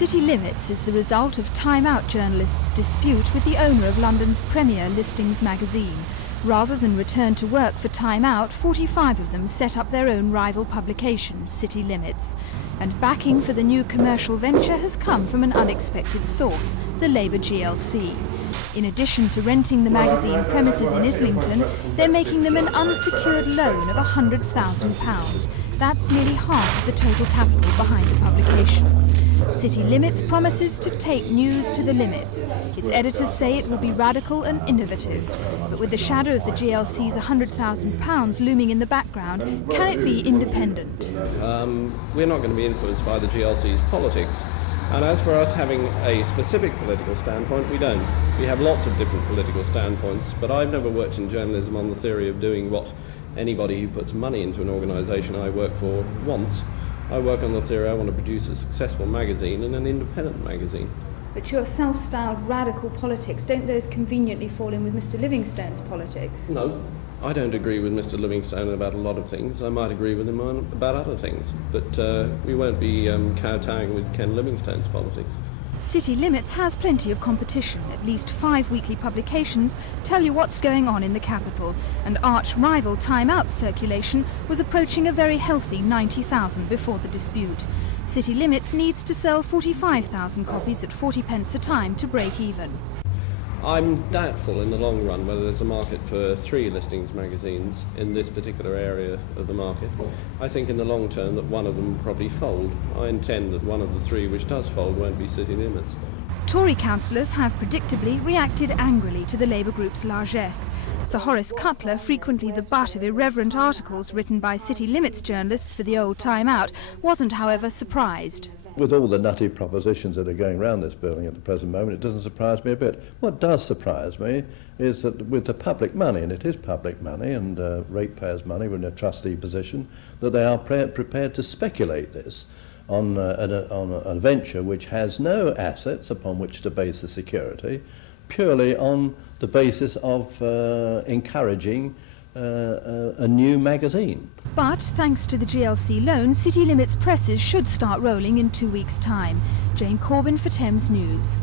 City Limits is the result of Time Out journalists' dispute with the owner of London's premier listings magazine. Rather than return to work for Time Out, 45 of them set up their own rival publication, City Limits. And backing for the new commercial venture has come from an unexpected source, the Labour GLC. In addition to renting the magazine premises in Islington, they're making them an unsecured loan of £100,000. That's nearly half of the total capital behind the publication. City Limits promises to take news to the limits. Its editors say it will be radical and innovative. But with the shadow of the GLC's £100,000 looming in the background, can it be independent? We're not going to be influenced by the GLC's politics. And as for us having a specific political standpoint, we don't. We have lots of different political standpoints, but I've never worked in journalism on the theory of doing what anybody who puts money into an organisation I work for wants. I work on the theory I want to produce a successful magazine and an independent magazine. But your self-styled radical politics, don't those conveniently fall in with Mr. Livingstone's politics? No, I don't agree with Mr. Livingstone about a lot of things. I might agree with him about other things, but we won't be kowtowing with Ken Livingstone's politics. City Limits has plenty of competition. At least 5 weekly publications tell you what's going on in the capital, and arch-rival Time Out's circulation was approaching a very healthy 90,000 before the dispute. City Limits needs to sell 45,000 copies at 40 pence a time to break even. I'm doubtful in the long run whether there's a market for 3 listings magazines in this particular area of the market. I think in the long term that one of them will probably fold. I intend that one of the 3 which does fold won't be City Limits. Tory councillors have predictably reacted angrily to the Labour group's largesse. Sir Horace Cutler, frequently the butt of irreverent articles written by City Limits journalists for the old Time Out, wasn't, however, surprised. With all the nutty propositions that are going around this building at the present moment, it doesn't surprise me a bit. What does surprise me is that with the public money, and it is public money and ratepayers' money, we're in a trustee position, that they are prepared to speculate this on a venture which has no assets upon which to base the security, purely on the basis of encouraging a new magazine. But thanks to the GLC loan, City Limits presses should start rolling in 2 weeks' time. Jane Corbin for Thames News.